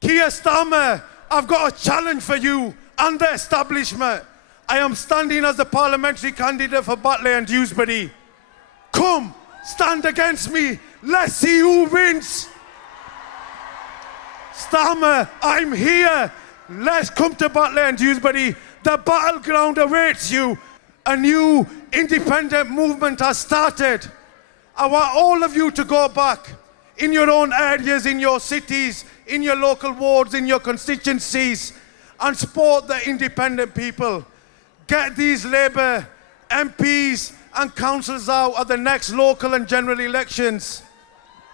Keir Starmer, I've got a challenge for you and the establishment. I am standing as the parliamentary candidate for Batley and Dewsbury. Come, stand against me. Let's see who wins. Starmer, I'm here. Let's come to Batley and Dewsbury. The battleground awaits you. A new independent movement has started. I want all of you to go back in your own areas, in your cities, in your local wards, in your constituencies, and support the independent people. Get these Labour MPs and councillors out at the next local and general elections.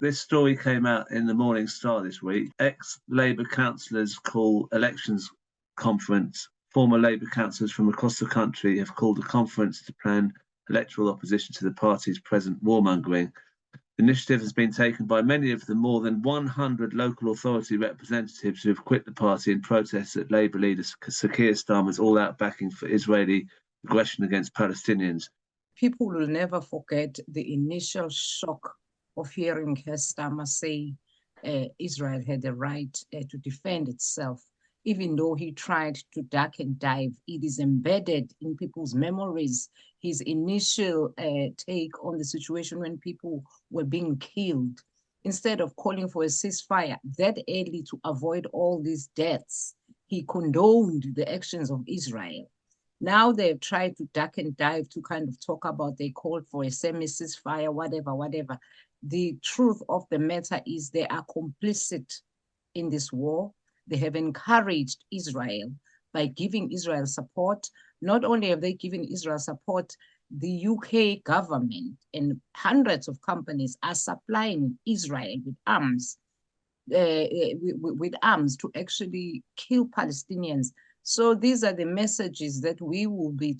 This story came out in the Morning Star this week. Ex-Labour councillors call elections conference. Former Labour councillors from across the country have called a conference to plan electoral opposition to the party's present warmongering. The initiative has been taken by many of the more than 100 local authority representatives who have quit the party in protest at Labour leader Sir Keir Starmer's all-out backing for Israeli aggression against Palestinians. People will never forget the initial shock of hearing Keir Starmer say Israel had the right to defend itself. Even though he tried to duck and dive, it is embedded in people's memories. His initial take on the situation when people were being killed, instead of calling for a ceasefire that early to avoid all these deaths, he condoned the actions of Israel. Now they've tried to duck and dive to kind of talk about, they called for a semi-ceasefire, whatever. The truth of the matter is they are complicit in this war. They have encouraged Israel by giving Israel support. Not only have they given Israel support, the UK government and hundreds of companies are supplying Israel with arms, to actually kill Palestinians. So these are the messages that we will be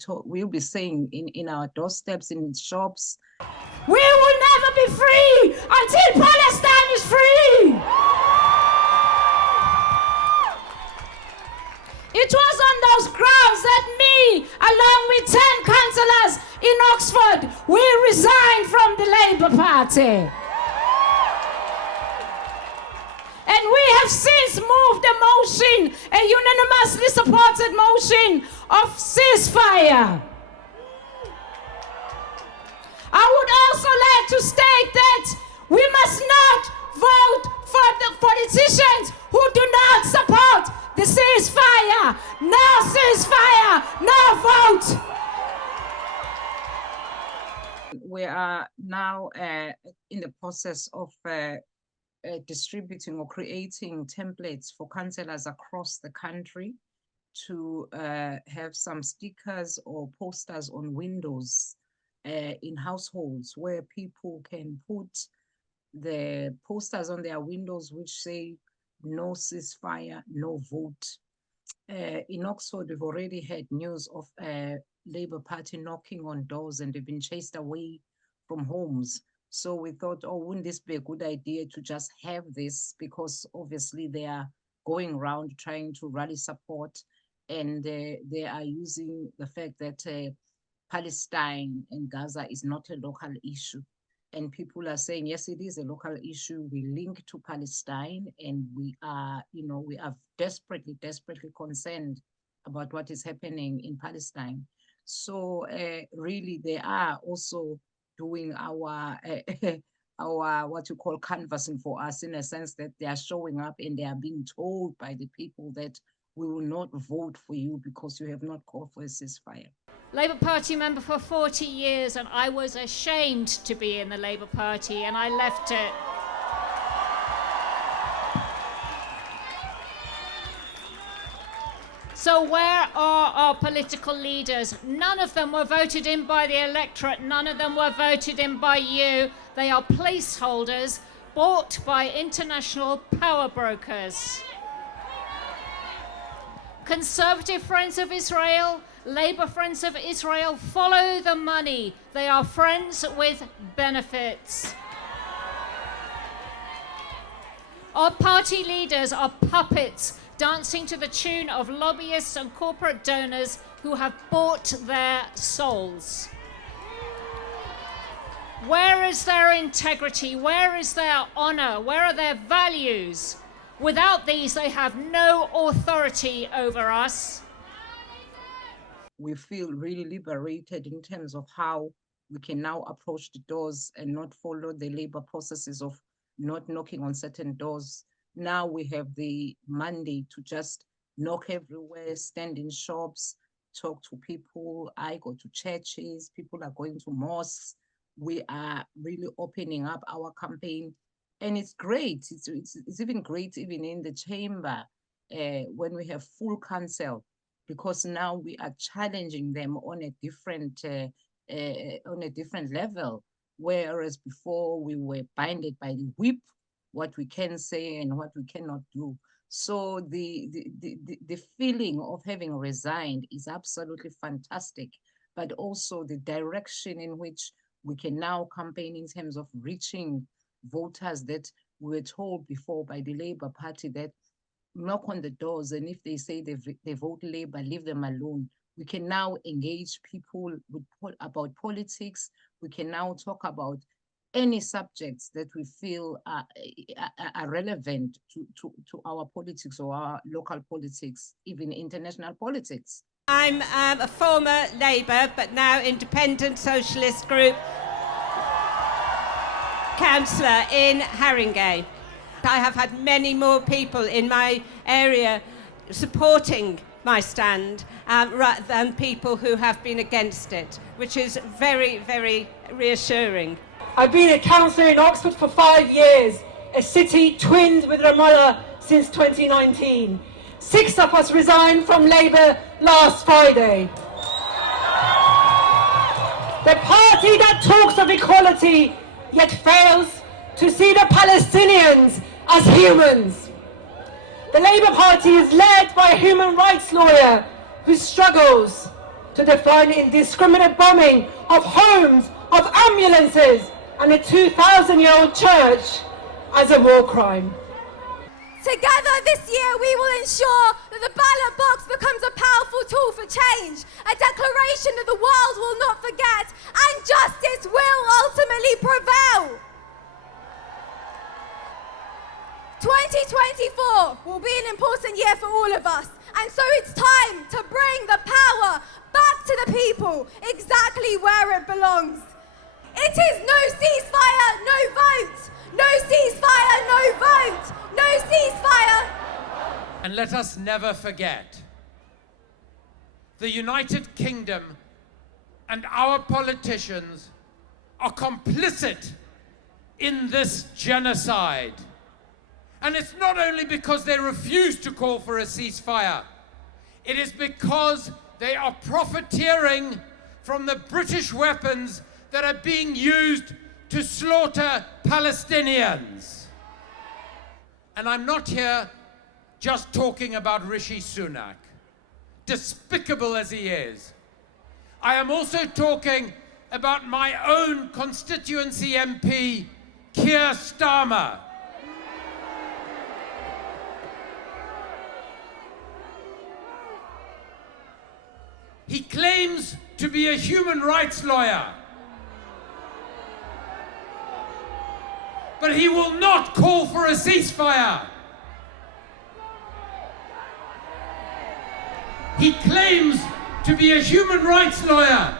saying in our doorsteps, in shops. We will never be free until Palestine is free. It was on those grounds that me, along with 10 councillors in Oxford, we resigned from the Labour Party. And we have since moved a motion, a unanimously supported motion of ceasefire. I would also like to state that we must not vote for the politicians who do not support the ceasefire. No ceasefire, no vote. We are now in the process of distributing or creating templates for councillors across the country to have some stickers or posters on windows in households where people can put the posters on their windows which say no ceasefire, no vote. In Oxford, we've already had news of Labour Party knocking on doors and they've been chased away from homes. So we thought, oh, wouldn't this be a good idea to just have this, because obviously they are going around trying to rally support, and they are using the fact that Palestine and Gaza is not a local issue. And people are saying, yes, it is a local issue. We link to Palestine, and we are desperately concerned about what is happening in Palestine. So really, they are also doing our what you call canvassing for us, in a sense that they are showing up and they are being told by the people that we will not vote for you because you have not called for a ceasefire. Labour Party member for 40 years, and I was ashamed to be in the Labour Party, and I left it. So where are our political leaders? None of them were voted in by the electorate. None of them were voted in by you. They are placeholders bought by international power brokers. Conservative Friends of Israel, Labour Friends of Israel, follow the money. They are friends with benefits. Our party leaders are puppets dancing to the tune of lobbyists and corporate donors who have bought their souls. Where is their integrity? Where is their honor? Where are their values? Without these, they have no authority over us. We feel really liberated in terms of how we can now approach the doors and not follow the labor processes of not knocking on certain doors. Now we have the mandate to just knock everywhere, stand in shops, talk to people. I go to churches, people are going to mosques. We are really opening up our campaign, and it's great. It's even great even in the chamber when we have full council, because now we are challenging them on a different level, whereas before we were binded by the whip, what we can say and what we cannot do. So the feeling of having resigned is absolutely fantastic, but also the direction in which we can now campaign in terms of reaching voters that we were told before by the Labour Party that knock on the doors, and if they say they vote Labour, leave them alone. We can now engage people about politics. We can now talk about any subjects that we feel are relevant to our politics or our local politics, even international politics. I'm a former Labour but now independent socialist group councillor in Haringey. I have had many more people in my area supporting my stand rather than people who have been against it, which is very, very reassuring. I've been a councillor in Oxford for 5 years, a city twinned with Ramallah since 2019. 6 of us resigned from Labour last Friday. The party that talks of equality yet fails to see the Palestinians as humans. The Labour Party is led by a human rights lawyer who struggles to define indiscriminate bombing of homes, of ambulances, and a 2,000-year-old church as a war crime. Together this year we will ensure that the ballot box becomes a powerful tool for change, a declaration that the world will not forget, and justice will ultimately prevail. 2024 will be an important year for all of us, and so it's time to bring the power back to the people, exactly where it belongs. It is no ceasefire, no vote. No ceasefire, no vote. No ceasefire. And let us never forget, the United Kingdom and our politicians are complicit in this genocide. And it's not only because they refuse to call for a ceasefire, it is because they are profiteering from the British weapons that are being used to slaughter Palestinians. And I'm not here just talking about Rishi Sunak, despicable as he is. I am also talking about my own constituency MP, Keir Starmer. He claims to be a human rights lawyer, but he will not call for a ceasefire. He claims to be a human rights lawyer,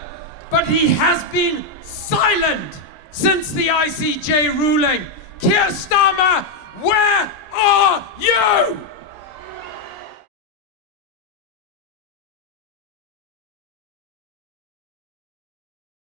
but he has been silent since the ICJ ruling. Keir Starmer